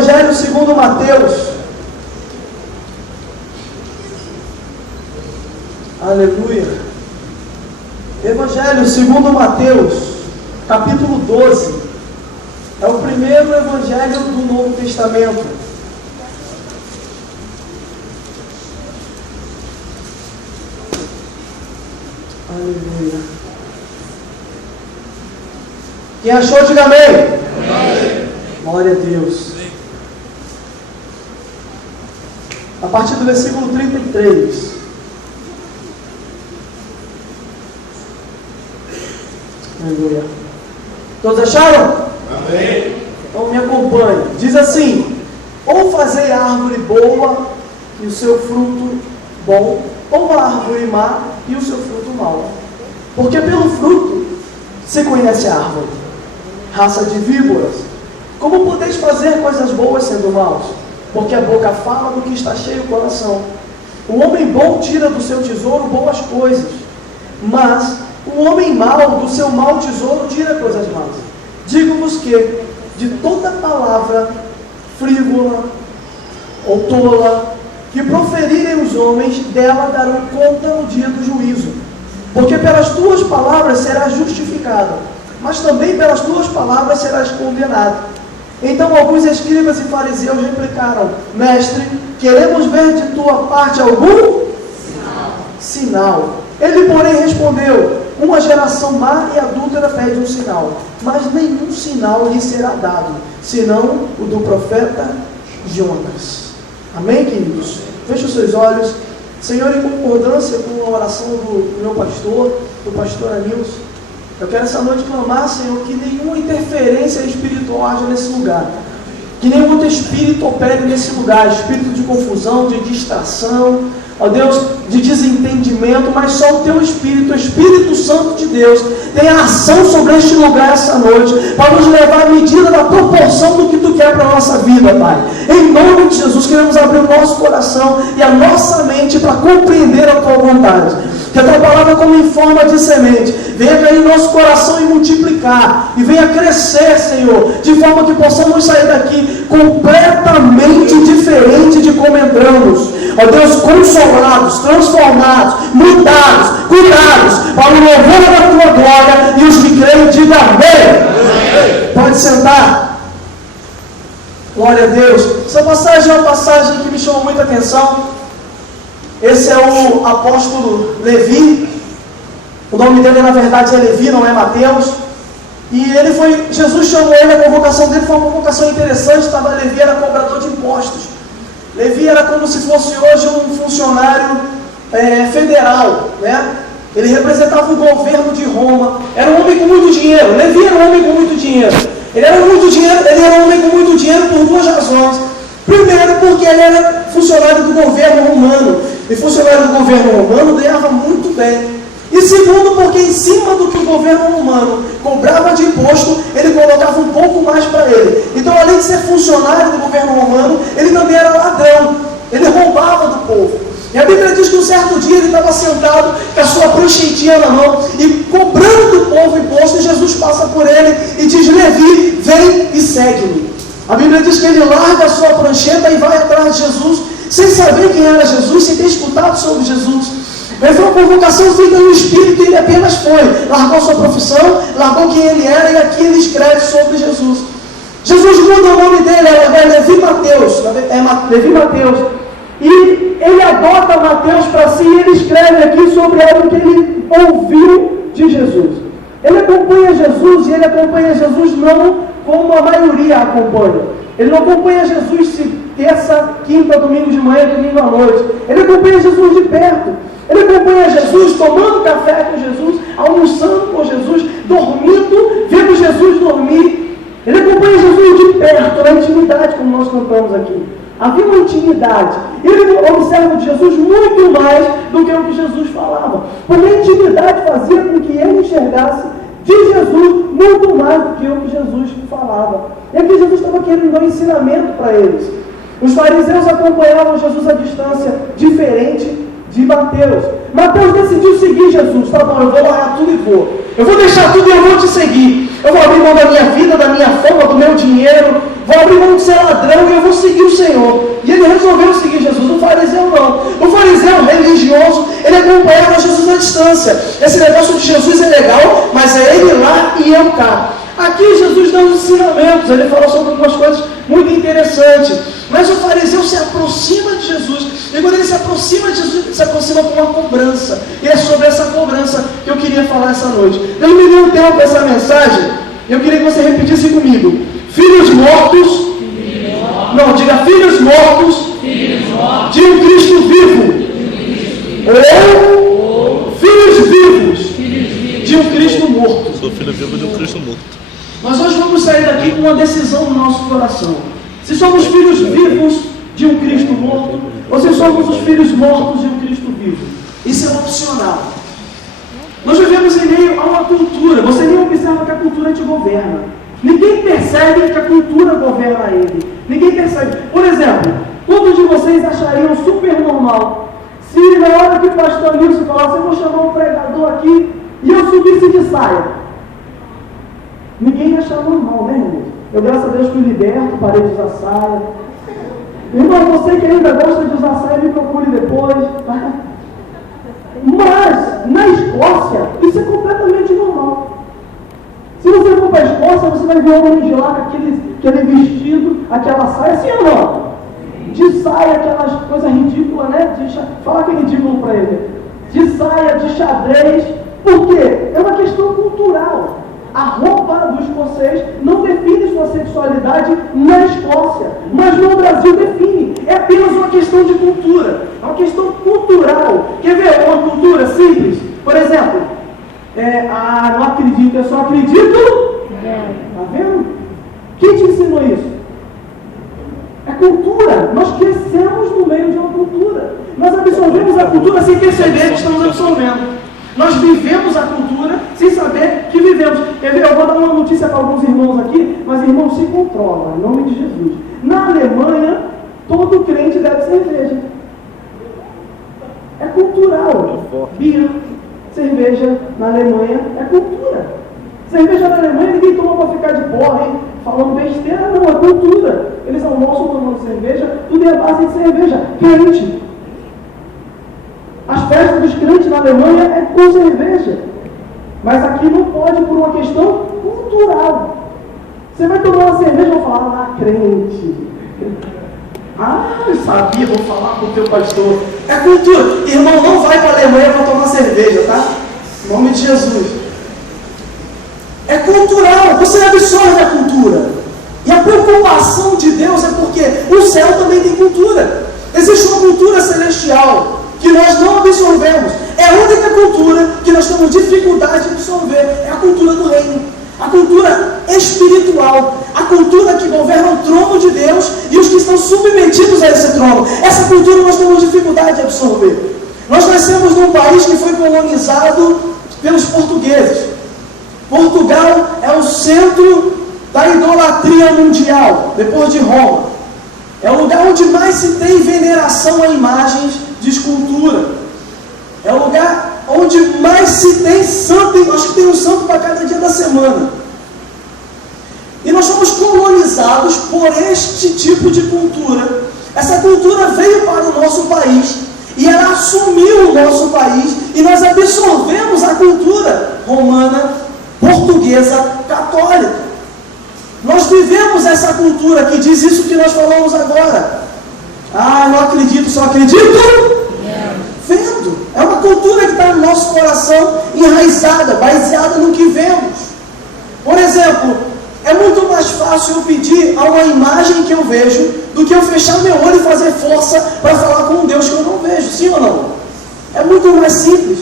Evangelho segundo Mateus. Aleluia. Evangelho segundo Mateus, capítulo 12. É o primeiro evangelho do Novo Testamento. Aleluia. Quem achou, diga amém. Amém. Glória a Deus. A partir do versículo 33. Aleluia. Todos acharam? Amém. Então me acompanhe. Diz assim: ou fazei a árvore boa e o seu fruto bom, ou a árvore má e o seu fruto mau. Porque pelo fruto se conhece a árvore. Raça de víboras, como podeis fazer coisas boas sendo maus? Porque a boca fala do que está cheio o coração. O homem bom tira do seu tesouro boas coisas, mas o homem mau do seu mau tesouro tira coisas más. Digo-vos que de toda palavra frívola ou tola que proferirem os homens, dela darão conta no dia do juízo. Porque pelas tuas palavras serás justificado, mas também pelas tuas palavras serás condenado. Então alguns escribas e fariseus replicaram: Mestre, queremos ver de tua parte algum sinal. Ele, porém, respondeu: uma geração má e adúltera pede um sinal, mas nenhum sinal lhe será dado, senão o do profeta Jonas. Amém, queridos? Feche os seus olhos. Senhor, em concordância com a oração do meu pastor, do pastor Anilson, eu quero essa noite clamar, Senhor, que nenhuma interferência espiritual haja nesse lugar, que nenhum outro espírito opere nesse lugar, espírito de confusão, de distração, ó Deus, de desentendimento, mas só o Teu Espírito, o Espírito Santo de Deus, tem a ação sobre este lugar essa noite, para nos levar à medida da proporção do que Tu quer para a nossa vida, Pai. Em nome de Jesus, queremos abrir o nosso coração e a nossa mente para compreender a Tua vontade. Que a Tua palavra, como em forma de semente, venha cair em nosso coração e multiplicar, e venha crescer, Senhor, de forma que possamos sair daqui completamente diferente de como entramos. Ó Deus, consolados, transformados, mudados, curados, para o louvor da Tua glória, e os que creem, digam amém. Pode sentar. Glória a Deus. Essa passagem é uma passagem que me chamou muita atenção. Esse é o apóstolo Levi. O nome dele, na verdade, é Levi, não é Mateus. E ele foi, Jesus chamou ele, a convocação dele foi uma convocação interessante. Levi era cobrador de impostos. Levi era como se fosse hoje um funcionário federal, né? Ele representava o governo de Roma. Era um homem com muito dinheiro. Levi era um homem com muito dinheiro. Ele era um homem com muito dinheiro por duas razões. Primeiro, porque ele era funcionário do governo romano. E funcionário do governo romano ganhava muito bem. E segundo, porque em cima do que o governo romano cobrava de imposto, ele colocava um pouco mais para ele. Então, além de ser funcionário do governo romano, ele também era ladrão. Ele roubava do povo. E a Bíblia diz que um certo dia ele estava sentado com a sua pranchetinha na mão e cobrando do povo imposto, e Jesus passa por ele e diz: Levi, vem e segue-me. A Bíblia diz que ele larga a sua prancheta e vai atrás de Jesus, sem saber quem era Jesus, sem ter escutado sobre Jesus. Mas foi uma convocação feita no Espírito, e ele apenas foi. Largou sua profissão, largou quem ele era, e aqui ele escreve sobre Jesus. Jesus muda o nome dele, é Levi Mateus. Levi Mateus. E ele adota Mateus para si, e ele escreve aqui sobre algo que ele ouviu de Jesus. Ele acompanha Jesus, e ele acompanha Jesus não como a maioria acompanha. Ele não acompanha Jesus terça, quinta, domingo de manhã, domingo à noite. Ele acompanha Jesus de perto. Ele acompanha Jesus tomando café com Jesus, almoçando com Jesus, dormindo, vendo Jesus dormir. Ele acompanha Jesus de perto, na intimidade, como nós cantamos aqui. Havia uma intimidade. Ele observa de Jesus muito mais do que o que Jesus falava. Porque a intimidade fazia com que ele enxergasse de Jesus muito mais do que o que Jesus falava. E aqui Jesus estava querendo dar um ensinamento para eles. Os fariseus acompanhavam Jesus à distância, diferente de Mateus. Mateus decidiu seguir Jesus. Tá bom, eu vou largar tudo e vou. Eu vou deixar tudo e eu vou te seguir. Eu vou abrir mão da minha vida, da minha fama, do meu dinheiro. Vou abrir mão de ser ladrão e resolveram seguir Jesus. O fariseu não. O fariseu religioso, ele acompanhava Jesus à distância. Esse negócio de Jesus é legal, mas é ele lá e eu cá. Aqui Jesus dá os ensinamentos, ele fala sobre algumas coisas muito interessantes. Mas o fariseu se aproxima de Jesus, e quando ele se aproxima de Jesus, ele se aproxima com uma cobrança. E é sobre essa cobrança que eu queria falar essa noite. Deus me deu um tempo para essa mensagem, eu queria que você repetisse comigo. Filhos mortos, não, diga filhos mortos, de um Cristo vivo. Ou filhos vivos de um Cristo morto. Sou filho vivo de um Cristo morto. Nós hoje vamos sair daqui com uma decisão no nosso coração. Se somos filhos vivos de um Cristo morto, ou se somos os filhos mortos de um Cristo vivo. Isso é opcional. Nós vivemos em meio a uma cultura. Você nem observa que a cultura te governa. Ninguém percebe que a cultura governa ele. Ninguém percebe. Por exemplo, quantos de vocês achariam super normal se na hora que o pastor Nilson falasse, eu vou chamar um pregador aqui e eu subisse de saia? Ninguém acha normal, né, irmão? Eu, graças a Deus, fui liberto, parei de usar saia. Irmão, você que ainda gosta de usar saia, me procure depois. Tá? Mas, na Escócia, isso é completamente normal. Se você for para a Escócia, você vai ver homem de lá com aquele vestido, aquela saia, assim ou não? De saia, aquelas coisas ridículas, né? Fala que é ridículo para ele. De saia, de xadrez. Por quê? É uma questão cultural. A roupa do escocês não define sua sexualidade na Escócia, mas no Brasil define. É apenas uma questão de cultura, é uma questão cultural. Quer ver uma cultura simples? Por exemplo, não acredito, eu só acredito. Tá vendo? Quem te ensinou isso? É cultura. Nós crescemos no meio de uma cultura. Nós absorvemos a cultura sem perceber que estamos absorvendo. Nós vivemos a cultura sem saber que vivemos. Quer ver? Eu vou dar uma notícia para alguns irmãos aqui, mas irmãos, se controla, em nome de Jesus. Na Alemanha, todo crente bebe cerveja. É cultural. Bia, cerveja na Alemanha é cultura. Cerveja na Alemanha ninguém toma para ficar de porra, hein? Falando besteira, não, é cultura. Eles almoçam tomando cerveja, tudo é a base de cerveja. Crente. As festas dos crentes na Alemanha é com cerveja. Mas aqui não pode por uma questão cultural. Você vai tomar uma cerveja e vai falar, crente. Eu sabia, vou falar com o teu pastor. É cultura. Irmão, não vai para a Alemanha para tomar cerveja, tá? Em nome de Jesus. É cultural. Você absorve a cultura. E a preocupação de Deus é porque o céu também tem cultura. Existe uma cultura celestial que nós não absorvemos. É a única cultura que nós temos dificuldade de absorver. É a cultura do reino. A cultura espiritual. A cultura que governa o trono de Deus e os que estão submetidos a esse trono. Essa cultura nós temos dificuldade de absorver. Nós nascemos num país que foi colonizado pelos portugueses. Portugal é o centro da idolatria mundial, depois de Roma. É o lugar onde mais se tem veneração a imagens de escultura. É o lugar onde mais se tem santo, acho que tem um santo para cada dia da semana. E nós fomos colonizados por este tipo de cultura. Essa cultura veio para o nosso país e ela assumiu o nosso país e nós absorvemos a cultura romana, portuguesa, católica. Nós vivemos essa cultura que diz isso que nós falamos agora. Não acredito, só acredito vendo. É uma cultura que está no nosso coração, enraizada, baseada no que vemos. Por exemplo, é muito mais fácil eu pedir a uma imagem que eu vejo do que eu fechar meu olho e fazer força para falar com um Deus que eu não vejo, sim ou não? É muito mais simples.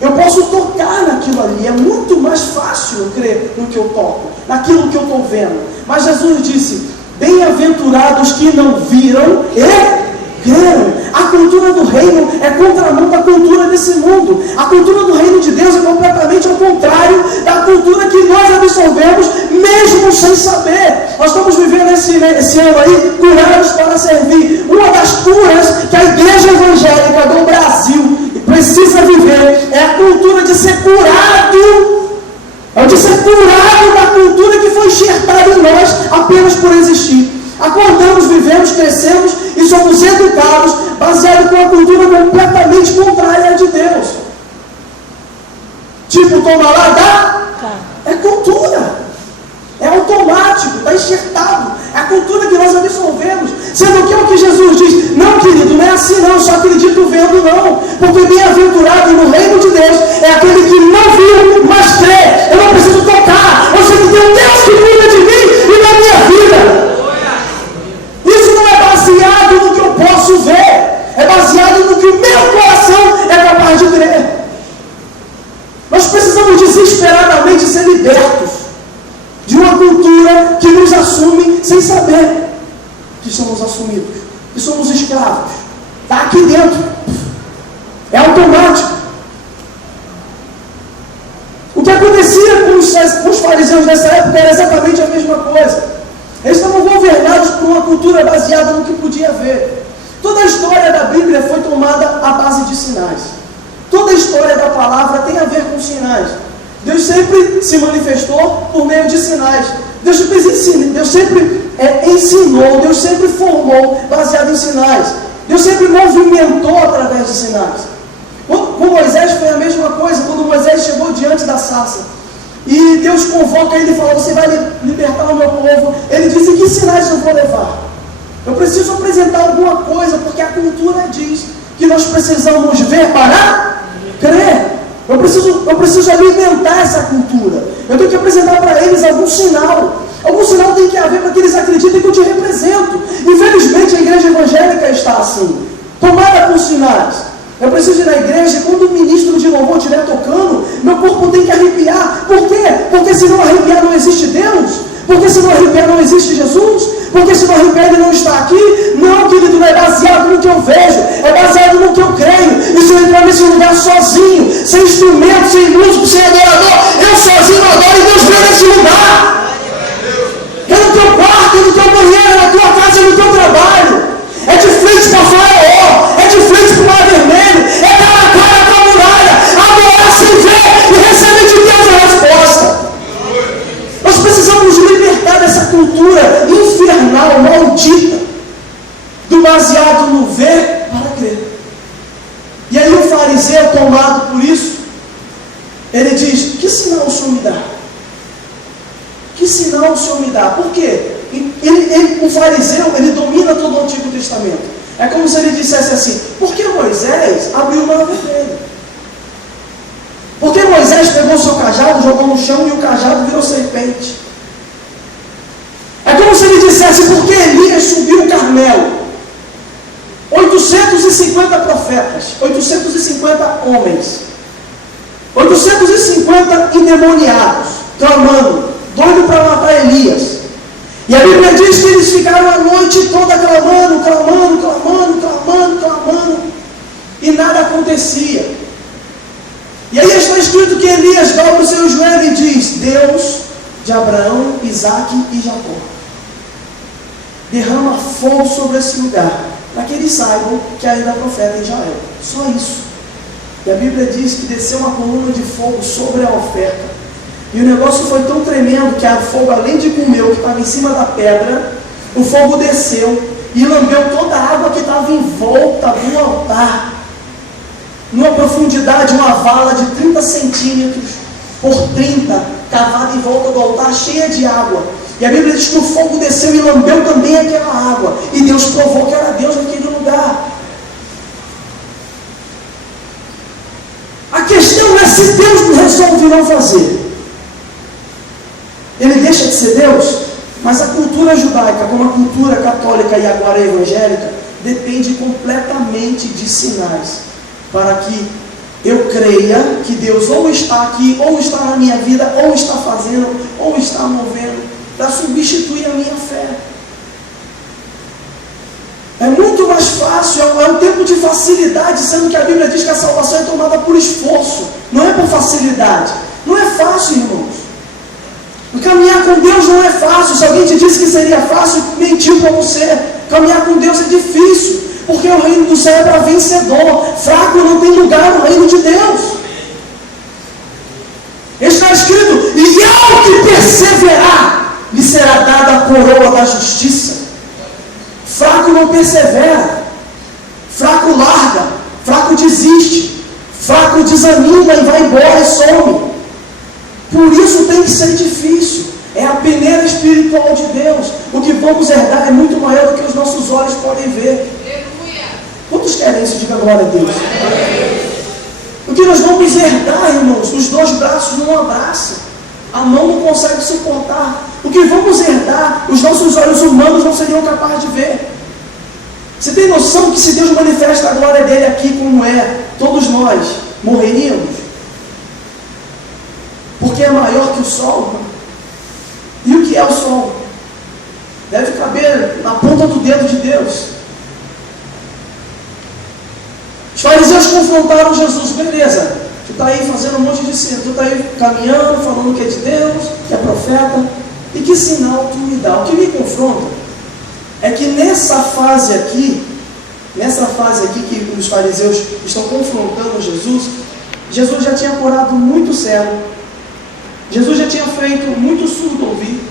Eu posso tocar naquilo ali, é muito mais fácil eu crer no que eu toco, naquilo que eu estou vendo. Mas Jesus disse, bem-aventurados que não viram e creram. A cultura do reino é contramão da cultura desse mundo. A cultura do reino de Deus é completamente ao contrário da cultura que nós absorvemos, mesmo sem saber. Nós estamos vivendo esse ano aí, curados para servir. Uma das curas que a igreja evangélica do Brasil precisa viver é a cultura de ser curado. É de ser curado da cultura que foi enxertada em nós apenas por existir. Acordamos, vivemos, crescemos e somos educados baseado com uma cultura completamente contrária à de Deus. Tipo, toma lá, dá? É cultura. É automático, está enxertado. É a cultura que nós absorvemos. Sendo que é o que Jesus diz: não, querido, não é assim não, só acredito vendo não. Porque bem-aventurado no reino de Deus é aquele que não viu, mas crê. Eu não preciso tocar, eu sei que tem um Deus que cuida de mim e da minha vida. Isso não é baseado no que eu posso ver, é baseado no que o meu coração é capaz de crer. Nós precisamos desesperadamente ser libertos de uma cultura que nos assume sem saber que somos assumidos, que somos escravos. Está aqui dentro. É automático. O que acontecia com os fariseus nessa época era exatamente a mesma coisa. Eles estavam governados por uma cultura baseada no que podia ver. Toda a história da Bíblia foi tomada à base de sinais. Toda a história da palavra tem a ver com sinais. Deus sempre se manifestou por meio de sinais. Deus sempre ensinou, Deus sempre formou baseado em sinais. Deus sempre movimentou através de sinais. Com Moisés foi a mesma coisa. Quando Moisés chegou diante da sarça e Deus convoca ele e fala: você vai libertar o meu povo. Ele disse: que sinais eu vou levar? Eu preciso apresentar alguma coisa, porque a cultura diz que nós precisamos ver para crer. Eu preciso alimentar essa cultura. Eu tenho que apresentar para eles algum sinal. Algum sinal tem que haver para que eles acreditem que eu te represento. Infelizmente a igreja evangélica está assim, tomada por sinais. Eu preciso ir na igreja e quando o ministro de louvor estiver tocando, meu corpo tem que arrepiar. Por quê? Porque se não arrepiar não existe Deus. Porque se não arrepiar não existe Jesus. Porque se não arrepiar ele não está aqui. Não, querido, não é baseado no que eu vejo, é baseado no que eu creio. E se eu entrar nesse lugar sozinho, sem instrumento, sem músico, sem adorador, eu sozinho adoro e Deus vem nesse lugar. É no teu quarto, é no teu banheiro, é na tua casa, é no teu trabalho. É de frente para Faraó, é de frente para o Mar Vermelho, é cara a cara com a muralha, adorar sem ver e receber de Deus a resposta. Nós precisamos nos libertar dessa cultura infernal, maldita, do baseado no ver para crer. E aí o fariseu, tomado por isso, ele diz: que sinal o Senhor me dá? Que sinal o Senhor me dá? Por quê? O fariseu, ele domina todo o Antigo Testamento. É como se ele dissesse assim: por que Moisés abriu o Mar Vermelho? Porque Moisés pegou o seu cajado, jogou no chão e o cajado virou serpente. É como se ele dissesse: por que Elias subiu o Carmelo? 850 profetas, 850 homens, 850 endemoniados, clamando, doido para matar Elias. E a Bíblia diz que eles ficaram a noite toda clamando, e nada acontecia. E aí está escrito que Elias dobra o seu joelho e diz: Deus de Abraão, Isaque e Jacó, derrama fogo sobre esse lugar, para que eles saibam que ainda há profeta em Israel. Só isso. E a Bíblia diz que desceu uma coluna de fogo sobre a oferta. E o negócio foi tão tremendo que a fogo, além de comer o que estava em cima da pedra, o fogo desceu e lambeu toda a água que estava em volta do altar. Numa profundidade, uma vala de 30 centímetros por 30, cavada em volta do altar, cheia de água. E a Bíblia diz que o fogo desceu e lambeu também aquela água. E Deus provou que era Deus naquele lugar. A questão não é se Deus resolve não fazer. Ele deixa de ser Deus, mas a cultura judaica, como a cultura católica e agora evangélica, depende completamente de sinais, para que eu creia que Deus ou está aqui, ou está na minha vida, ou está fazendo, ou está movendo, para substituir a minha fé. É muito mais fácil, é um tempo de facilidade, sendo que a Bíblia diz que a salvação é tomada por esforço, não é por facilidade. Não é fácil, irmãos. Caminhar com Deus não é fácil. Se alguém te disse que seria fácil, mentiu para você. Caminhar com Deus é difícil, porque o reino do céu é para vencedor. Fraco não tem lugar no reino de Deus. Está escrito: e ao que perseverar, lhe será dada a coroa da justiça. Fraco Fraco não persevera, fraco larga, fraco desiste, fraco desanima e vai embora e some. Por isso tem que ser difícil. É a peneira espiritual de Deus. O que vamos herdar é muito maior do que os nossos olhos podem ver. Quantos querem isso? Diga glória a Deus. O que nós vamos herdar, irmãos, os dois braços não abraçam, a mão não consegue suportar. O que vamos herdar, os nossos olhos humanos não seriam capazes de ver. Você tem noção que se Deus manifesta a glória dele aqui como é, todos nós morreríamos? Porque é maior que o sol. E o que é o sol? Deve caber na ponta do dedo de Deus. Os fariseus confrontaram Jesus. Beleza, tu está aí fazendo um monte de sinal, tu está aí caminhando, falando que é de Deus, que é profeta. E que sinal tu me dá? O que me confronta é que nessa fase aqui que os fariseus estão confrontando Jesus, Jesus já tinha curado muito cego, Jesus já tinha feito muito surdo ouvir,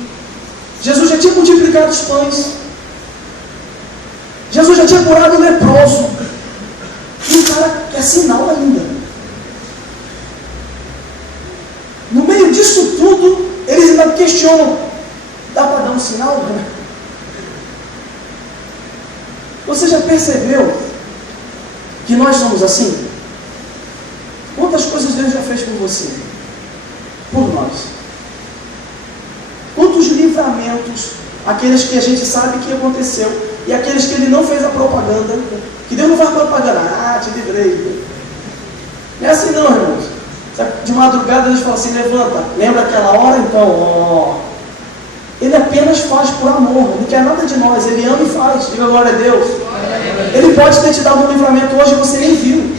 Jesus já tinha multiplicado os pães, Jesus já tinha curado o leproso, e o cara quer sinal ainda. No meio disso tudo, eles ainda questionam: dá para dar um sinal? Você já percebeu que nós somos assim? Quantas coisas Deus já fez por você? Por nós. Quantos livramentos, aqueles que a gente sabe que aconteceu, e aqueles que Ele não fez a propaganda, que Deus não faz propaganda, te livrei. Não é assim não, irmãos. De madrugada eles falam assim: levanta, lembra aquela hora? Então, Ele apenas faz por amor, não quer nada de nós, Ele ama e faz. Diga glória a Deus. Ele pode ter te dado um livramento hoje e você nem viu.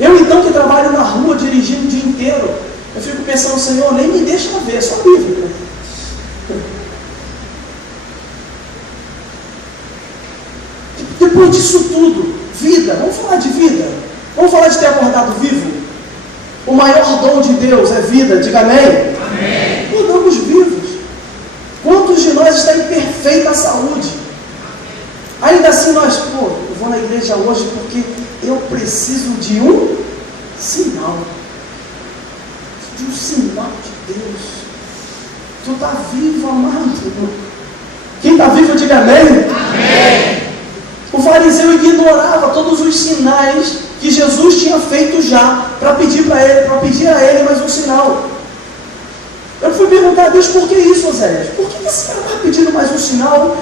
Eu então, que trabalho na rua, dirigindo o dia inteiro, eu fico pensando: Senhor, nem me deixa ver, só livre. Depois disso tudo, vida, vamos falar de vida, vamos falar de ter acordado vivo. O maior dom de Deus é vida, diga amém. Amém. Acordamos vivos. Quantos de nós está em perfeita saúde? Ainda assim nós, eu vou na igreja hoje porque eu preciso de um sinal. De um sinal de Deus. Tu está vivo, amado. Quem está vivo, diga amém. Amém. O fariseu ignorava todos os sinais que Jesus tinha feito já para pedir a ele mais um sinal. Eu fui perguntar a Deus: por que isso, Oséias? Por que esse cara está pedindo mais um sinal?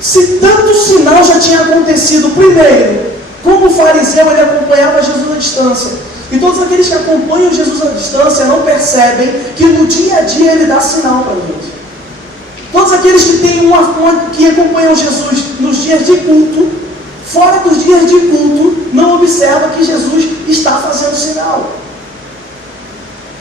Se tanto sinal já tinha acontecido. Primeiro, como fariseu, ele acompanhava Jesus à distância. E todos aqueles que acompanham Jesus à distância não percebem que no dia a dia ele dá sinal para a gente. Todos aqueles que que acompanham Jesus nos dias de culto, fora dos dias de culto, não observam que Jesus está fazendo sinal.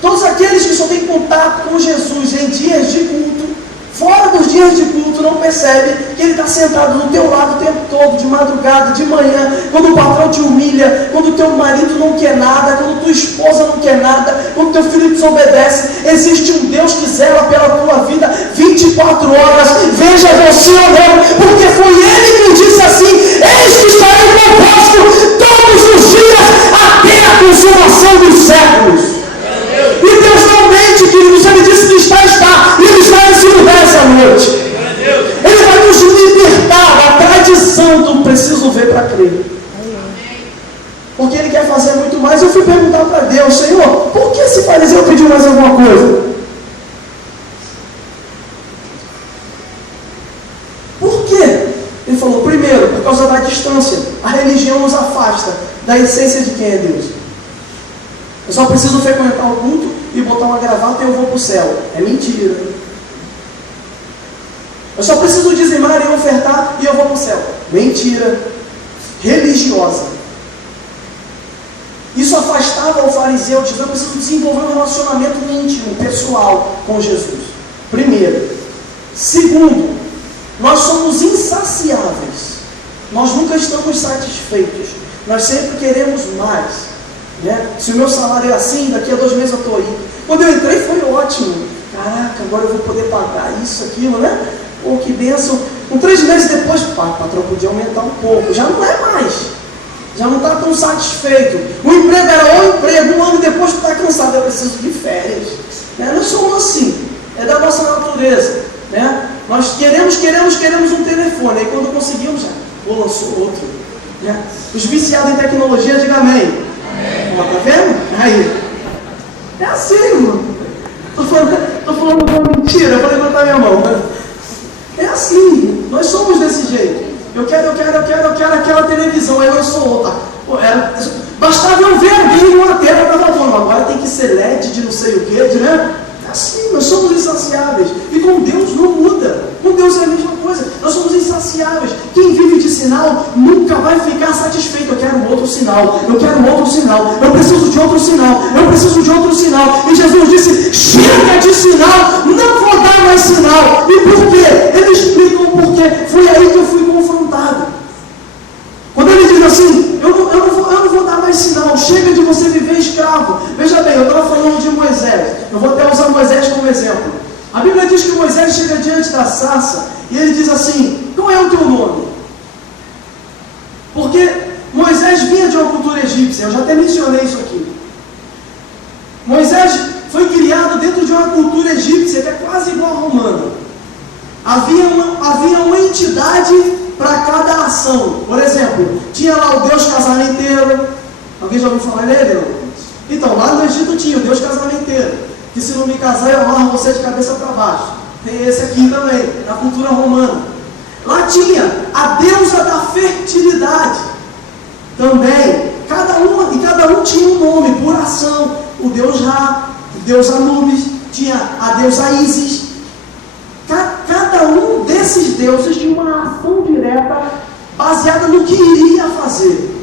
Todos aqueles que só têm contato com Jesus em dias de culto, fora dos dias de culto, não percebem que Ele está sentado do teu lado o tempo todo, de madrugada, de manhã, quando o patrão te humilha, quando o teu marido não quer nada, quando tua esposa não quer nada, quando teu filho desobedece. Existe um Deus que zela pela tua vida 24 horas, veja você ou não, porque foi Ele que disse assim: eis que estarei convosco todos os dias, até a consumação dos séculos. E Deus não mente, querido. Se Ele disse que está, e Ele está nesse lugar essa noite. Ele vai nos libertar da tradição do preciso ver para crer. Porque Ele quer fazer muito mais. Eu fui perguntar para Deus: Senhor, por que esse fariseu pediu mais alguma coisa? Por quê? Ele falou: primeiro, por causa da distância. A religião nos afasta da essência de quem é Deus. Eu só preciso frequentar o culto e botar uma gravata e eu vou para o céu. É mentira. Eu só preciso dizimar e ofertar e eu vou para o céu. Mentira. Religiosa. Isso afastava o fariseu, dizendo: eu preciso desenvolver um relacionamento íntimo, pessoal com Jesus. Primeiro. Segundo, nós somos insaciáveis. Nós nunca estamos satisfeitos. Nós sempre queremos mais. Se o meu salário é assim, daqui a 2 meses eu estou aí. Quando eu entrei foi ótimo. Caraca, agora eu vou poder pagar isso, aquilo, né? Que bênção. Com 3 meses depois, patrão, podia aumentar um pouco. Já não é mais. Já não está tão satisfeito. O emprego era o emprego. 1 ano depois tu está cansado. Eu preciso de férias. Né? Nós somos assim. É da nossa natureza. Né? Nós queremos um telefone. Aí quando conseguimos, já lançou outro. Né? Os viciados em tecnologia, diga amém. Ó, tá vendo? Aí. É assim, irmão. Tô falando uma mentira. Eu vou levantar minha mão. É assim. Nós somos desse jeito. Eu quero aquela televisão. Aí eu sou outra. Bastava eu ver alguém numa tela. Eu estava falando, agora tem que ser LED de não sei o que, né? É assim, nós somos insaciáveis. E com Deus não muda. Com Deus é a mesma coisa. Nós somos insaciáveis. Quem vive de sinal nunca vai ficar satisfeito. Eu quero um outro sinal. Eu quero um outro sinal. Eu preciso de outro sinal. Eu preciso de outro sinal. E Jesus disse, chega de sinal. Não vou dar mais sinal. E por quê? Ele explica o porquê. Foi aí que eu fui confrontado. Quando ele diz assim, eu não vou dar mais sinal, chega de você viver escravo. Veja bem, eu estava falando de Moisés, eu vou até usar Moisés como exemplo. A Bíblia diz que Moisés chega diante da sarça e ele diz assim, qual é o teu nome? Porque Moisés vinha de uma cultura egípcia, eu já até mencionei isso aqui. Moisés foi criado dentro de uma cultura egípcia que é quase igual à romana. Havia uma entidade para cada ação. Por exemplo, tinha lá o Deus casamenteiro. Alguém já ouviu falar nele? Então, lá no Egito tinha o Deus casamenteiro, que se não me casar eu amarro você de cabeça para baixo. Tem esse aqui também, na cultura romana. Lá tinha a deusa da fertilidade também. Cada um tinha um nome por ação. O Deus Ra, o Deus Anubis, tinha a deusa Ísis. Cada um desses deuses tinha uma ação direta baseada no que iria fazer.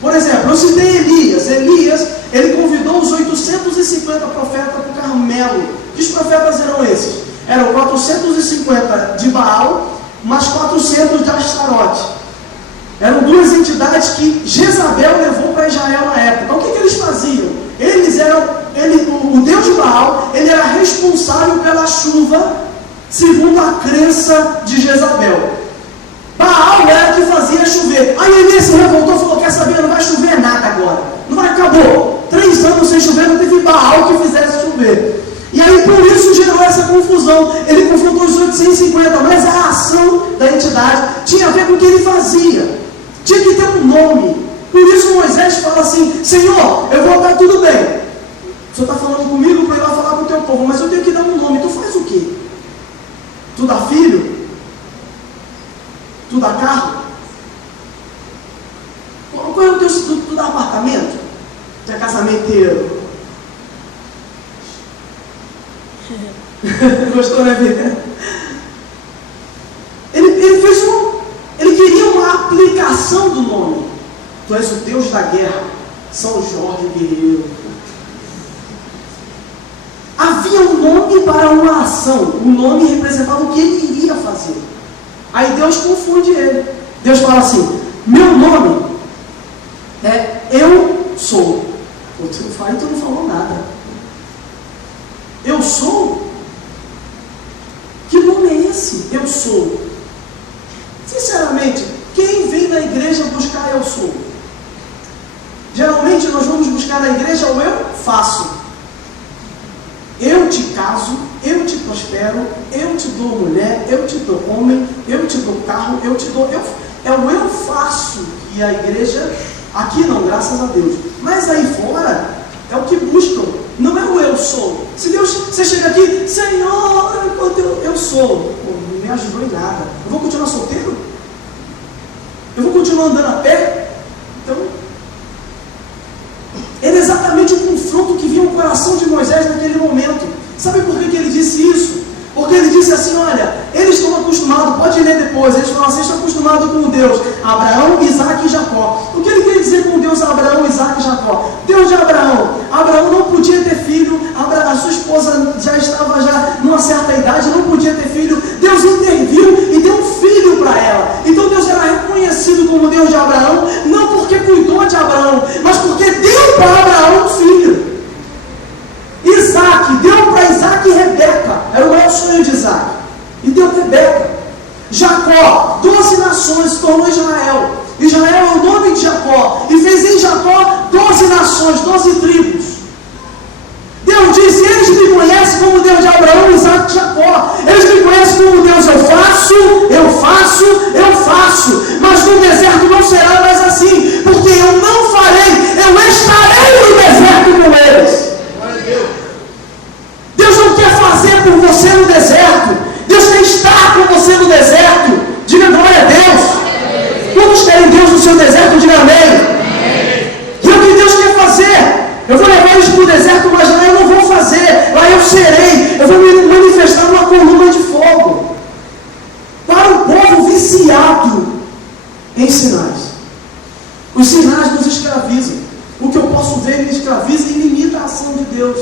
Por exemplo, eu citei Elias. Elias, ele convidou os 850 profetas para o Carmelo. Que profetas eram esses? Eram 450 de Baal, mais 400 de Astarote. Eram 2 entidades que Jezabel levou para Israel na época. Então, o que eles faziam? O Deus de Baal, ele era responsável pela chuva, segundo a crença de Jezabel. Baal era que fazia chover. Aí Elias se revoltou e falou, quer saber, não vai chover nada agora. Não vai, acabou. 3 anos sem chover, não teve Baal que fizesse chover. E aí por isso gerou essa confusão. Ele confrontou os 850, mas a ação da entidade tinha a ver com o que ele fazia. Tinha que ter um nome. Por isso Moisés fala assim, Senhor, eu vou dar tudo bem. O Senhor está falando comigo para ir lá falar com o teu povo, mas eu tenho que dar um nome. Tu faz o quê? Tu dá filho? Tu dá carro? Qual é o teu... Tu dá apartamento? Tu é casamenteiro? Gostou, né, Bíblia? Ele queria uma aplicação do nome. Tu és o Deus da guerra, São Jorge Guerreiro. Havia um nome para uma ação. O nome representava o que ele iria fazer. Aí Deus confunde ele. Deus fala assim, meu nome é Eu Sou. Tu não falou nada. Eu sou? Que nome é esse? Eu sou. Sinceramente, quem vem na igreja buscar eu sou? Geralmente nós vamos buscar na igreja o eu faço. Eu te caso, eu te prospero, eu te dou mulher, eu te dou homem, eu te dou carro, eu te dou... É o eu faço. E a igreja, aqui não, graças a Deus. Mas aí fora, é o que buscam. Não é o eu sou. Se Deus, você chega aqui, Senhor, eu sou. Pô, não me ajudou em nada. Eu vou continuar solteiro? Eu vou continuar andando a pé? Então, era exatamente o confronto que vinha no coração de Moisés naquele momento. Sabe por que ele disse isso? Porque ele disse assim, olha, eles estão acostumados, pode ler depois, eles falam assim, estão acostumados com Deus, Abraão, Isaac e Jacó. O que ele quer dizer com Deus, Abraão, Isaac e Jacó? Deus de Abraão. Abraão não podia ter filho, a sua esposa já estava numa certa idade, não podia ter filho. Deus interviu e deu um filho para ela. Então Deus era reconhecido como Deus de Abraão, não porque cuidou de Abraão, mas porque deu para Abraão um filho. Isaac, deu para Isaac e Rebeca. Era o maior sonho de Isaac. E deu Rebeca. Jacó Jacó 12 nações, se tornou Israel. Israel é o nome de Jacó, e fez em Jacó 12 nações, 12 tribos. Deus disse: eles me conhecem como Deus de Abraão, Isaac e Jacó. Eles me conhecem como Deus, eu faço, mas no deserto não será mais assim, porque eu não farei, eu estarei no deserto com eles. Deus não quer fazer por você no deserto, Deus quer estar com você no deserto. Diga glória a Deus. Quantos querem Deus no seu deserto? Diga amém. E é o que Deus quer fazer. Eu vou levar eles para o deserto, mas lá eu não vou fazer, lá eu serei, eu vou me manifestar numa coluna de fogo. Para o povo viciado em sinais. Os sinais nos escravizam. O que eu posso ver me escraviza e limita a ação de Deus.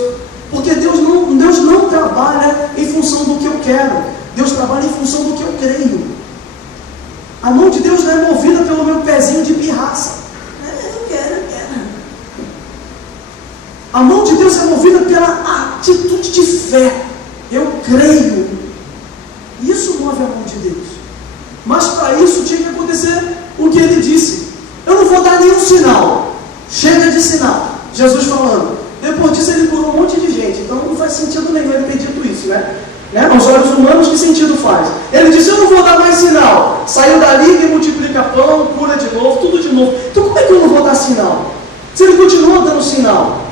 Porque Deus não trabalha em função do que eu quero. Deus trabalha em função do que eu creio. A mão de Deus não é movida pelo meu pezinho de pirraça. Eu quero. A mão de Deus é movida pela atitude de fé. Eu creio. Isso move a mão de Deus. Mas para isso tinha que acontecer o que ele disse. Eu não vou dar nenhum sinal. Chega de sinal. Jesus falando. Depois disso ele curou um monte de gente. Então não faz sentido nenhum ele ter dito isso, né? Aos olhos humanos, que sentido faz? Ele disse: eu não vou dar mais sinal. Saiu dali e multiplica pão, cura de novo, tudo de novo. Então como é que eu não vou dar sinal? Se ele continua dando sinal.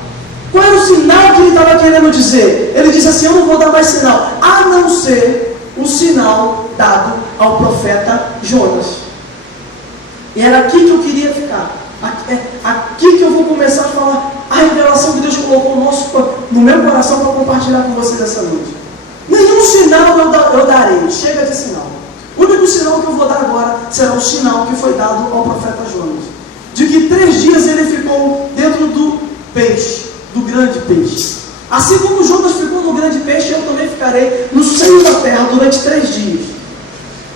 Qual era o sinal que ele estava querendo dizer? Ele disse assim: eu não vou dar mais sinal, a não ser o sinal dado ao profeta Jonas. E era aqui que eu queria ficar. Aqui que eu vou começar a falar a revelação que Deus colocou no meu coração para compartilhar com vocês essa noite. Nenhum sinal eu darei, chega de sinal. O único sinal que eu vou dar agora será o sinal que foi dado ao profeta Jonas, de que 3 dias ele ficou dentro do peixe, do grande peixe. Assim como Jonas ficou no grande peixe, eu também ficarei no seio da terra durante 3 dias.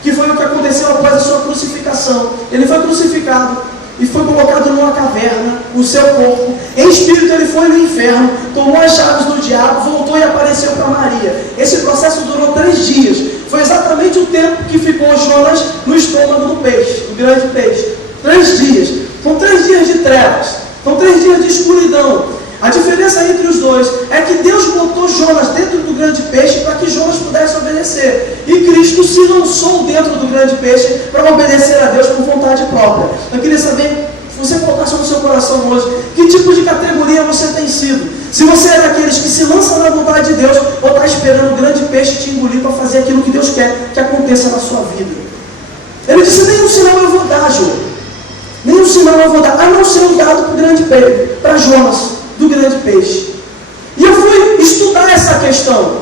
Que foi o que aconteceu após a sua crucificação. Ele foi crucificado e foi colocado numa caverna, o seu corpo. Em espírito ele foi no inferno, tomou as chaves do diabo, voltou e apareceu para Maria. Esse processo durou 3 dias. Foi exatamente o tempo que ficou Jonas no estômago do peixe, do grande peixe. 3 dias. São 3 dias de trevas. São 3 dias de escuridão. A diferença entre os dois é que Deus botou Jonas dentro do grande peixe para que Jonas pudesse obedecer. E Cristo se lançou dentro do grande peixe para obedecer a Deus por vontade própria. Eu queria saber, se você colocasse no seu coração hoje, que tipo de categoria você tem sido. Se você é daqueles que se lançam na vontade de Deus, ou está esperando o grande peixe te engolir para fazer aquilo que Deus quer que aconteça na sua vida. Ele disse: nenhum sinal eu vou dar, Jonas. Nenhum sinal eu vou dar, a não ser o dado para o grande peixe, para Jonas, do grande peixe. E eu fui estudar essa questão.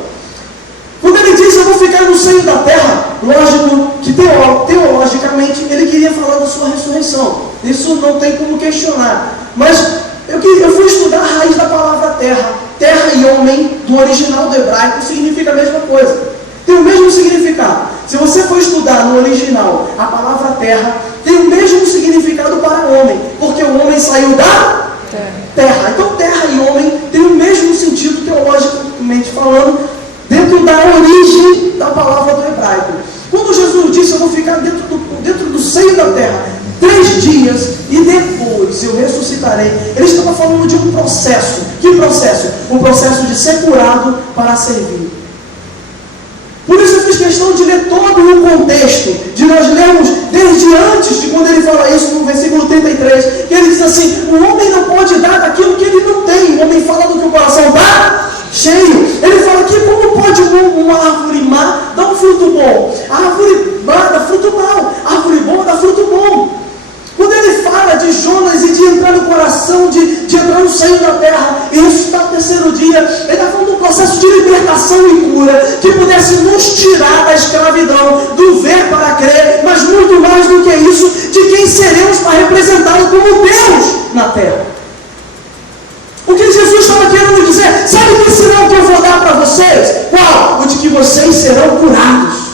Quando ele diz: eu vou ficar no seio da terra, lógico que teologicamente ele queria falar da sua ressurreição. Isso não tem como questionar. Mas eu fui estudar a raiz da palavra terra. Terra e homem, do original do hebraico, significa a mesma coisa. Tem o mesmo significado. Se você for estudar no original a palavra terra, tem o mesmo significado para homem, porque o homem saiu da terra. Então terra e homem tem o mesmo sentido teologicamente falando, dentro da origem da palavra do hebraico. Quando Jesus disse: eu vou ficar dentro do seio da terra 3 dias e depois eu ressuscitarei, ele estava falando de um processo. Que processo? O processo de ser curado para servir. Por isso eu fiz questão de ler todo o contexto, de nós lermos desde antes de quando ele fala isso no versículo 33, que ele diz assim: o homem não pode dar daquilo que ele não tem. O homem fala do que o coração está cheio. Ele fala que como pode uma árvore má dar um fruto bom? A árvore má dá fruto mau, a árvore boa dá fruto bom. Quando ele fala de Jonas e de entrar no coração, de entrar no seio da terra e ressuscitar no 3º dia, ele está falando de um processo de libertação e cura que pudesse nos tirar da escravidão, do ver para crer, mas muito mais do que isso, de quem seremos para representá-lo como Deus na terra. O que Jesus estava querendo dizer? Sabe que sinal que eu vou dar para vocês? Qual? O de que vocês serão curados.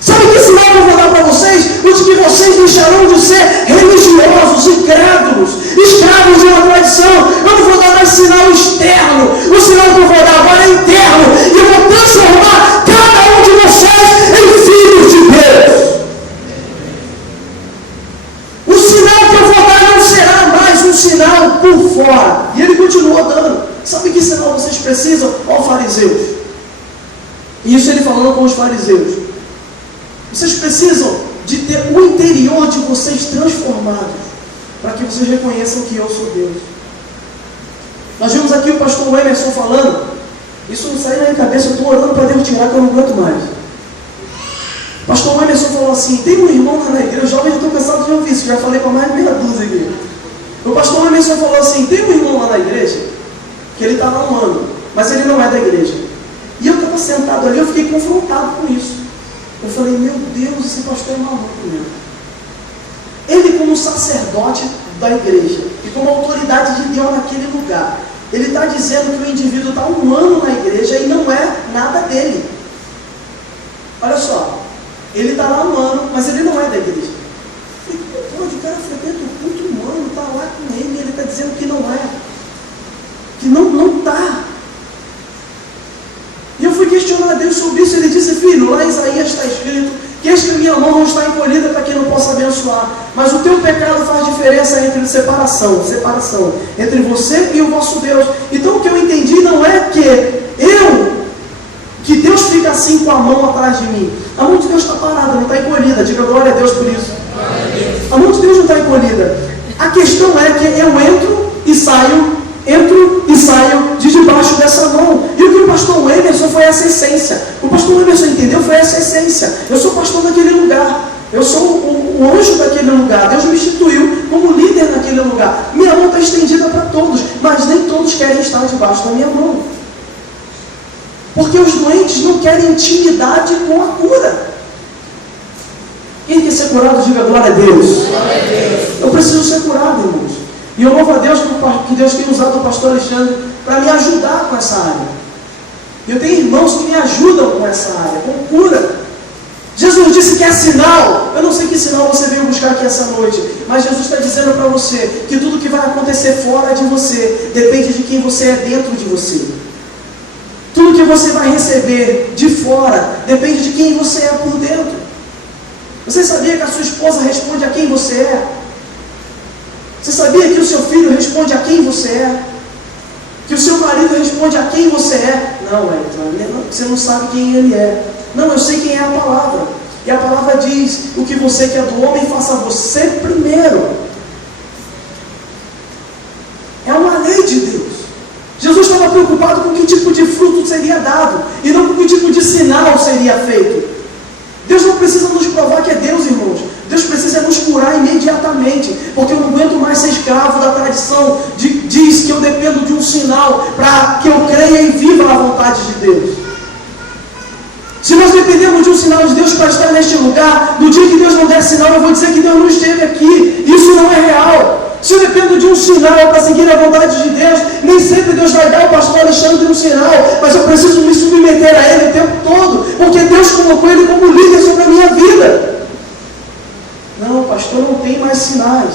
Sabe que sinal que eu vou dar para vocês? O de que vocês deixarão de ser religiosos, incrédulos, escravos de uma tradição. Eu não vou dar mais sinal externo. O sinal que eu vou dar agora é interno. E eu vou transformar cada um de vocês em filhos de Deus. por fora. E ele continuou dando. Sabe que sinal vocês precisam? Ó, fariseus. Isso ele falando com os fariseus. Vocês precisam de ter o interior de vocês transformado, para que vocês reconheçam que eu sou Deus. Nós vimos aqui o pastor Emerson falando. Isso não sai na minha cabeça, eu estou orando para Deus tirar, que eu não aguento mais. O pastor Emerson falou assim: tem um irmão lá na igreja, os jovens estão cansados de ouvir isso, já falei para mais de meia dúzia aqui. O pastor Emerson falou assim: tem um irmão lá na igreja, que ele está lá um ano, mas ele não é da igreja. E eu estava sentado ali, eu fiquei confrontado com isso. Eu falei: meu Deus, esse pastor é maluco mesmo. Ele, como sacerdote da igreja e como autoridade de Deus naquele lugar, ele está dizendo que o indivíduo está um ano na igreja e não é nada dele. Olha só, ele está lá um ano, mas ele não é da igreja. E como pode? O cara frequenta o culto um ano, está lá com ele e ele está dizendo que não é. Que não está. E eu fui questionar a Deus sobre isso. Ele disse: filho, lá em Isaías está escrito que eis que a minha mão não está encolhida para que não possa abençoar, mas o teu pecado faz diferença entre separação entre você e o vosso Deus. Então o que eu entendi não é que Deus fica assim com a mão atrás de mim. A mão de Deus está parada, não está encolhida. Diga glória a Deus por isso. A mão de Deus não está encolhida. A questão é que eu entro e saio de debaixo dessa mão. E o que o pastor Emerson foi essa essência. O pastor Emerson entendeu, foi essa essência. Eu sou pastor daquele lugar. Eu sou o anjo daquele lugar. Deus me instituiu como líder naquele lugar. Minha mão está estendida para todos, mas nem todos querem estar debaixo da minha mão. Porque os doentes não querem intimidade com a cura. Quem quer ser curado, diga glória a Deus. Glória a Deus. Eu preciso ser curado, irmãos. E eu louvo a Deus que Deus tem usado o pastor Alexandre para me ajudar com essa área. Eu tenho irmãos que me ajudam com essa área, com cura. Jesus disse que é sinal. Eu não sei que sinal você veio buscar aqui essa noite, mas Jesus está dizendo para você que tudo que vai acontecer fora de você depende de quem você é dentro de você. Tudo que você vai receber de fora depende de quem você é por dentro. Você sabia que a sua esposa responde a quem você é? Você sabia que o seu filho responde a quem você é? Que o seu marido responde a quem você é? Não, Wellington, você não sabe quem ele é. Não, eu sei quem é a palavra. E a palavra diz: o que você quer do homem, faça você primeiro. É uma lei de Deus. Jesus estava preocupado com que tipo de fruto seria dado e não com que tipo de sinal seria feito. Deus não precisa nos provar que é Deus, irmãos. Deus precisa nos curar imediatamente, porque eu não aguento mais ser escravo da tradição. Diz que eu dependo de um sinal para que eu creia e viva a vontade de Deus. Se nós dependemos de um sinal de Deus para estar neste lugar, no dia que Deus não der sinal, eu vou dizer que Deus não esteve aqui. Isso não é real. Se eu dependo de um sinal para seguir a vontade de Deus, nem sempre Deus vai dar ao pastor Alexandre um sinal, mas eu preciso me submeter a ele o tempo todo, porque Deus colocou ele como líder sobre a minha vida. Não, pastor, não tem mais sinais.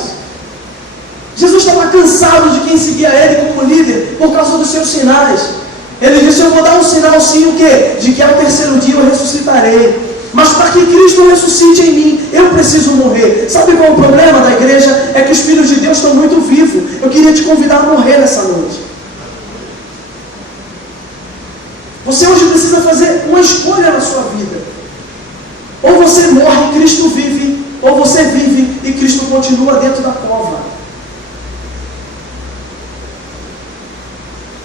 Jesus estava cansado de quem seguia ele como líder por causa dos seus sinais. Ele disse: eu vou dar um sinal sim, o quê? De que ao terceiro dia eu ressuscitarei. Mas para que Cristo ressuscite em mim, eu preciso morrer. Sabe qual é o problema da igreja? É que os filhos de Deus estão muito vivos. Eu queria te convidar a morrer nessa noite. Você hoje precisa fazer uma escolha na sua vida. Ou você morre e Cristo vive, ou você vive e Cristo continua dentro da cova.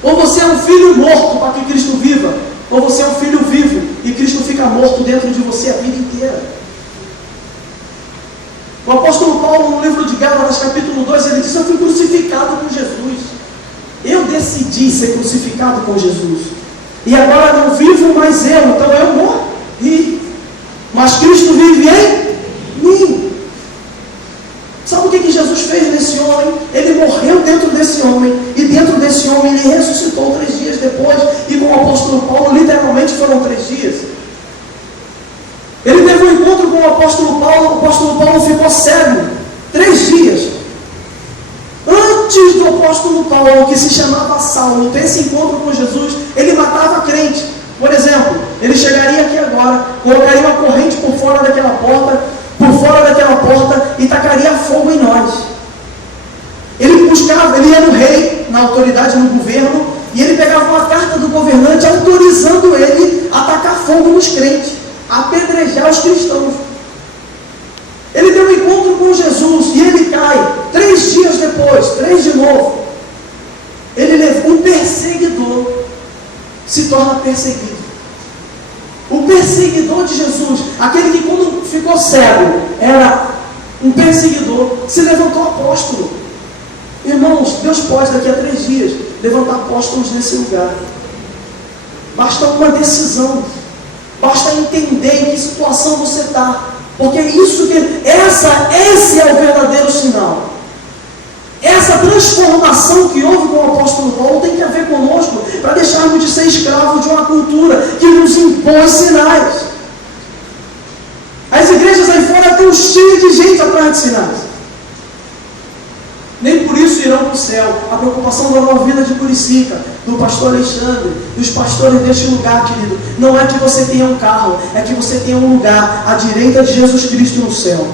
Ou você é um filho morto para que Cristo viva, ou você é um filho vivo e Cristo fica morto dentro de você a vida inteira. O apóstolo Paulo, no livro de Gálatas, capítulo 2, ele diz: eu fui crucificado com Jesus. Eu decidi ser crucificado com Jesus. E agora não vivo mais eu, então eu morri. Mas Cristo vive em mim. Sabe o que Jesus fez nesse homem? Ele morreu dentro desse homem, e dentro desse homem ele ressuscitou 3 dias depois, e com o apóstolo Paulo, literalmente foram 3 dias. Ele teve um encontro com o apóstolo Paulo ficou cego 3 dias. Antes do apóstolo Paulo, que se chamava Saulo, ter esse encontro com Jesus, ele matava crente. Por exemplo, ele chegaria aqui agora, colocaria uma corrente por fora daquela porta e tacaria fogo em nós. Ele ele ia no rei, na autoridade, no governo, e ele pegava uma carta do governante autorizando ele a atacar fogo nos crentes, a apedrejar os cristãos. Ele tem um encontro com Jesus e ele cai. 3 dias depois, 3 de novo, o perseguidor se torna perseguido. O perseguidor de Jesus, aquele que quando ficou cego era um perseguidor, se levantou apóstolo. Irmãos, Deus pode daqui a 3 dias levantar apóstolos nesse lugar. Basta uma decisão, basta entender em que situação você está, porque esse é o verdadeiro sinal. Essa transformação que houve com o apóstolo Paulo tem que haver conosco, para deixarmos de ser escravos de uma cultura que nos impõe sinais. As igrejas aí fora estão cheias de gente atrás de sinais. Nem por isso irão para o céu. A preocupação da Nova Vida de Curicica, do pastor Alexandre, dos pastores deste lugar, querido, não é que você tenha um carro, é que você tenha um lugar à direita de Jesus Cristo no céu.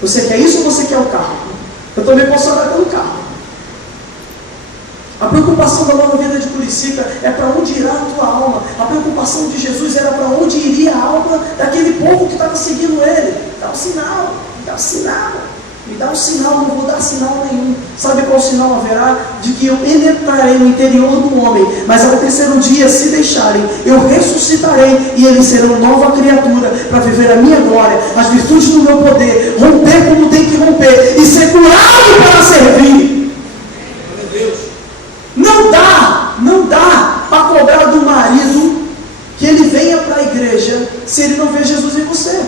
Você quer isso ou você quer o carro? Eu também posso orar pelo carro. A preocupação da Nova Vida de Curicica é para onde irá a tua alma. A preocupação de Jesus era para onde iria a alma daquele povo que estava seguindo ele. Dá um sinal, dá um sinal. Me dá um sinal, não vou dar sinal nenhum. Sabe qual sinal haverá? De que eu penetrarei no interior do homem, mas ao 3º dia, se deixarem, eu ressuscitarei e eles serão nova criatura para viver a minha glória, as virtudes do meu poder, romper como tem que romper e ser curado para servir. Meu Deus. Não dá para cobrar do marido que ele venha para a igreja se ele não vê Jesus em você.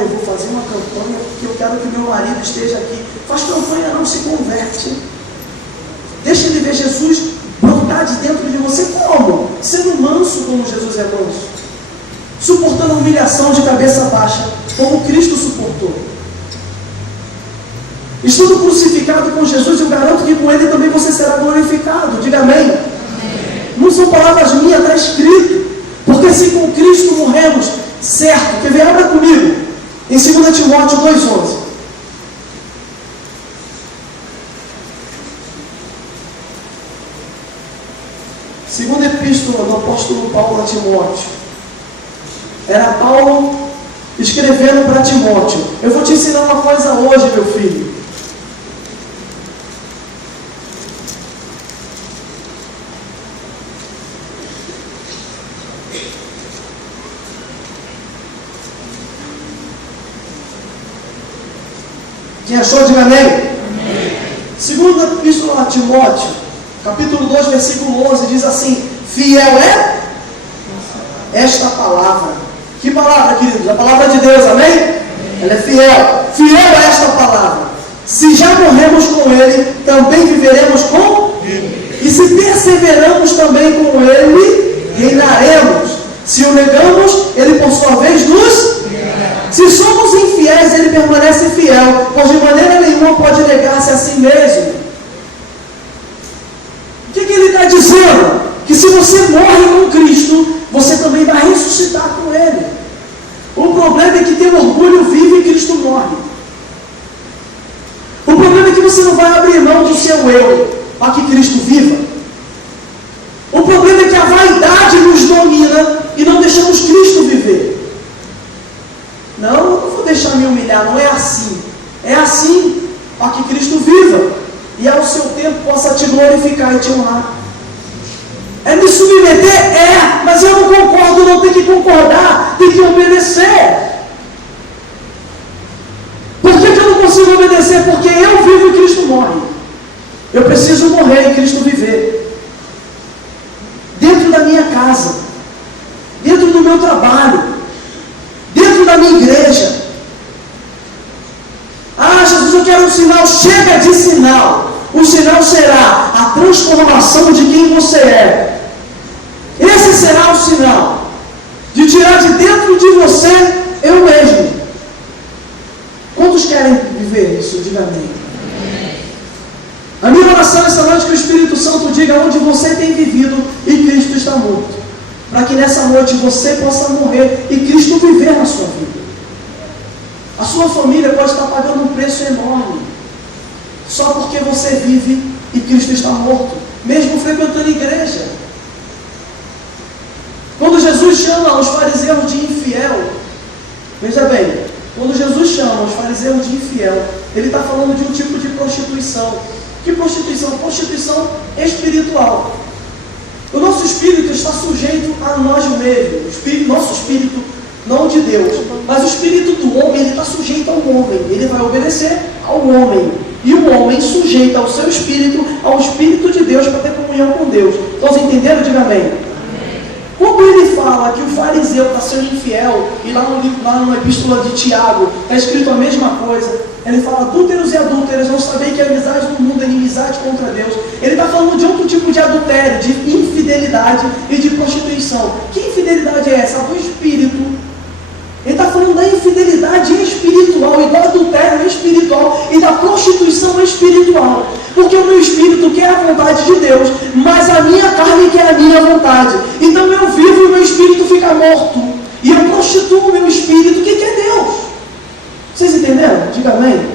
Eu vou fazer uma campanha porque eu quero que meu marido esteja aqui. Faz campanha não, se converte. Deixa ele ver Jesus brotar de dentro de você. Como? Sendo manso como Jesus é manso. Suportando a humilhação de cabeça baixa, como Cristo suportou. Estando crucificado com Jesus, eu garanto que com ele também você será glorificado. Diga amém. Amém. Não são palavras minhas, está escrito. Porque se com Cristo morremos, certo, quer ver? Abra comigo em 2 Timóteo 2,11. Segunda epístola do apóstolo Paulo a Timóteo. Era Paulo escrevendo para Timóteo. Eu vou te ensinar uma coisa hoje, meu filho. Quem achou, diga amém. Amém. Segunda epístola a Timóteo, capítulo 2, versículo 11, diz assim: fiel é esta palavra. Que palavra, queridos? A palavra de Deus, amém? Amém. Ela é fiel. Fiel é esta palavra. Se já morremos com ele, também viveremos com ele. E se perseveramos também com ele, reinaremos. Se o negamos, ele por sua vez nos... Se somos infiéis, ele permanece fiel, pois de maneira nenhuma pode negar-se a si mesmo. O que ele está dizendo? Que se você morre com Cristo, você também vai ressuscitar com ele. O problema é que ter orgulho vive e Cristo morre. O problema é que você não vai abrir mão do seu eu para que Cristo viva. O problema é que a vaidade nos domina e não deixamos Cristo viver. Não, eu não vou deixar me humilhar, não é assim. É assim para que Cristo viva e ao seu tempo possa te glorificar e te honrar. É me submeter? É, mas eu não concordo, não tem que concordar, tem que obedecer. Por que eu não consigo obedecer? Porque eu vivo e Cristo morre. Eu preciso morrer e Cristo viver. Dentro da minha casa, dentro do meu trabalho, dentro da minha igreja. Jesus, eu quero um sinal. Chega de sinal. O sinal será a transformação de quem você é. Esse será o sinal de tirar de dentro de você eu mesmo. Quantos querem viver isso? Diga amém. A minha oração essa noite é que o Espírito Santo diga onde você tem vivido e Cristo está morto, para que nessa noite você possa morrer e Cristo viver na sua vida. A sua família pode estar pagando um preço enorme. só porque você vive e Cristo está morto, mesmo frequentando a igreja. Quando Jesus chama os fariseus de infiel, veja bem, quando Jesus chama os fariseus de infiel, ele está falando de um tipo de prostituição. Que prostituição? Prostituição espiritual. O nosso espírito está sujeito a nós mesmos. Nosso espírito, não de Deus, mas o espírito do homem, ele está sujeito ao homem. Ele vai obedecer ao homem. E o homem sujeita ao seu espírito, ao Espírito de Deus, para ter comunhão com Deus. Todos entenderam? Diga amém. Quando ele fala que o fariseu está sendo infiel, e lá na epístola de Tiago está escrito a mesma coisa, ele fala: adúlteros e adúlteras, não sabem que a amizade no mundo é inimizade contra Deus. Ele está falando de outro tipo de adultério, de infidelidade e de prostituição. Que infidelidade é essa? A do espírito. Ele está falando da infidelidade espiritual, e do adultério espiritual, e da prostituição espiritual. Porque o meu espírito quer a vontade de Deus, mas a minha carne quer a minha vontade. Então eu vivo e o meu espírito fica morto. E eu prostituo o meu espírito, que é Deus. Vocês entenderam? Diga amém.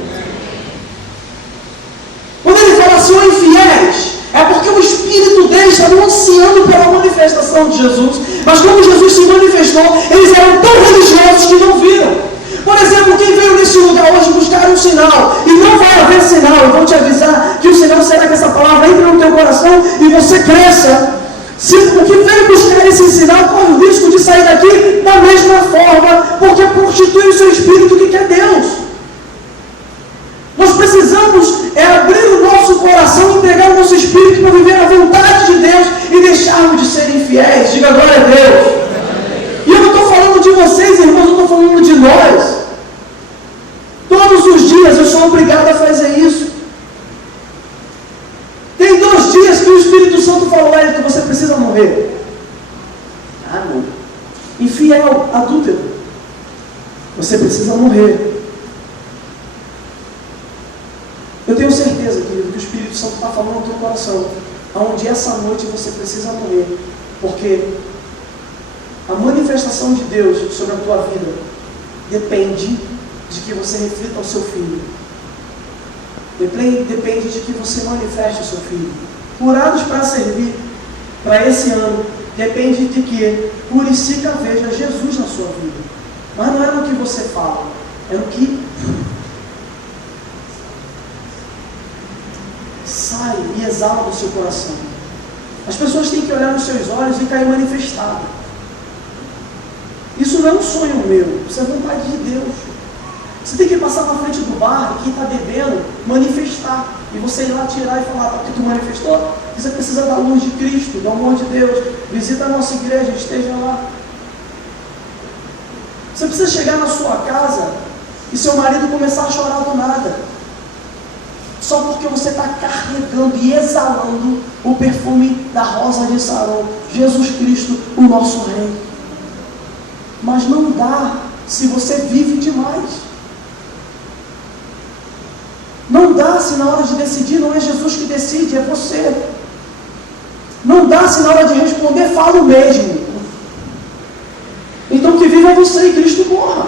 Quando ele fala assim, ó infiéis, é porque o espírito deles estava ansiando pela manifestação de Jesus. Mas quando Jesus se manifestou, eles eram tão religiosos que não viram. Por exemplo, quem veio nesse lugar hoje buscar um sinal, e não vai haver sinal, eu vou te avisar que o sinal será que essa palavra entre no teu coração e você cresça. Se o que veio buscar esse sinal corre o risco de sair daqui da mesma forma, porque prostitui o seu espírito que quer Deus. Nós precisamos abrir o nosso coração, entregar o nosso espírito para viver a vontade de Deus e deixarmos de ser infiéis. Diga glória a Deus. E eu não estou falando de vocês, irmãos, eu estou falando de nós. Todos os dias eu sou obrigado a fazer isso. Tem 2 dias que o Espírito Santo falou: que você precisa morrer. Ah, não. Infiel, adúltero, você precisa morrer. Eu tenho certeza, querido, que o Espírito Santo está falando no teu coração, aonde essa noite você precisa morrer, porque a manifestação de Deus sobre a tua vida depende de que você reflita o seu filho. Depende de que você manifeste o seu filho. Curados para servir, para esse ano, depende de que Curicica veja Jesus na sua vida. Mas não é no que você fala, é no que sai e exala do seu coração. As pessoas têm que olhar nos seus olhos e cair manifestado. Isso não é um sonho meu, isso é vontade de Deus. Você tem que passar na frente do bar, quem está bebendo, manifestar. E você ir lá tirar e falar: porque tu manifestou? Você precisa da luz de Cristo, do amor de Deus. Visita a nossa igreja, esteja lá. Você precisa chegar na sua casa e seu marido começar a chorar do nada. Só porque você está carregando e exalando o perfume da rosa de Saron, Jesus Cristo, o nosso Rei. Mas não dá se você vive demais. Não dá se na hora de decidir não é Jesus que decide, é você. Não dá se na hora de responder fala o mesmo. Então que viva você e Cristo morra.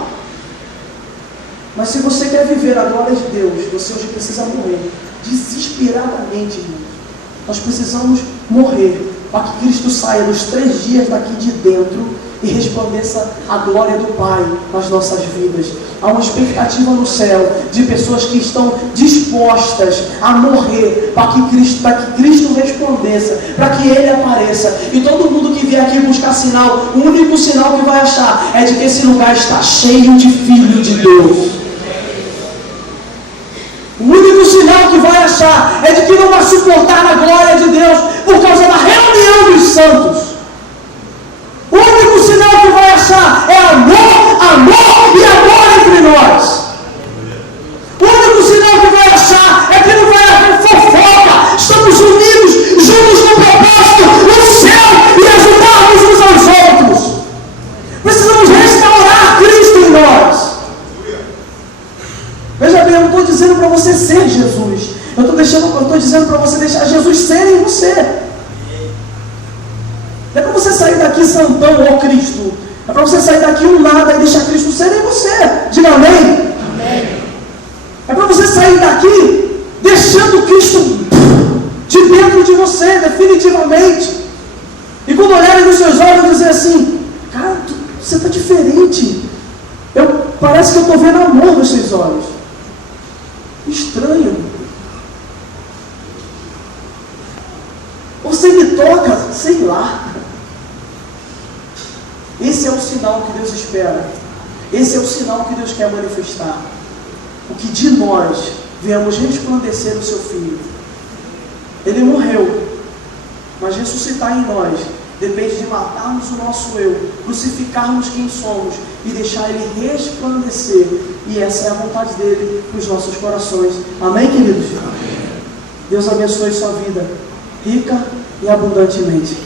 Mas se você quer viver a glória de Deus, você hoje precisa morrer desesperadamente, irmãos. Nós precisamos morrer para que Cristo saia nos 3 dias daqui de dentro e resplandeça a glória do Pai nas nossas vidas. Há uma expectativa no céu de pessoas que estão dispostas a morrer para que Cristo resplandeça, para que Ele apareça. E todo mundo que vier aqui buscar sinal, o único sinal que vai achar é de que esse lugar está cheio de Filho de Deus. O único sinal que vai achar é de que não vai suportar a glória de Deus por causa da reunião dos santos. O único sinal que vai achar é amor, amor e amor entre nós. O único sinal que vai achar é que não vai haver fofoca. Estamos unidos, juntos no propósito, no céu, e ajudarmos uns aos outros. Precisamos restaurar Cristo em nós. Veja bem, eu não estou dizendo para você ser Jesus. Eu estou dizendo para você deixar Jesus ser em você. Não é para você sair daqui santão ou Cristo. É para você sair daqui um nada e deixar Cristo ser em você. Diga amém. Amém. É para você sair daqui deixando assim, cara, você está diferente. Parece que eu estou vendo amor nos seus olhos. Estranho. Você me toca, sei lá. Esse é o sinal que Deus espera. Esse é o sinal que Deus quer manifestar. O que de nós viemos resplandecer o seu Filho. Ele morreu, mas ressuscitar em nós depende de matarmos o nosso eu, crucificarmos quem somos e deixar Ele resplandecer. E essa é a vontade dEle para os nossos corações. Amém, queridos? Amém. Deus abençoe sua vida, rica e abundantemente.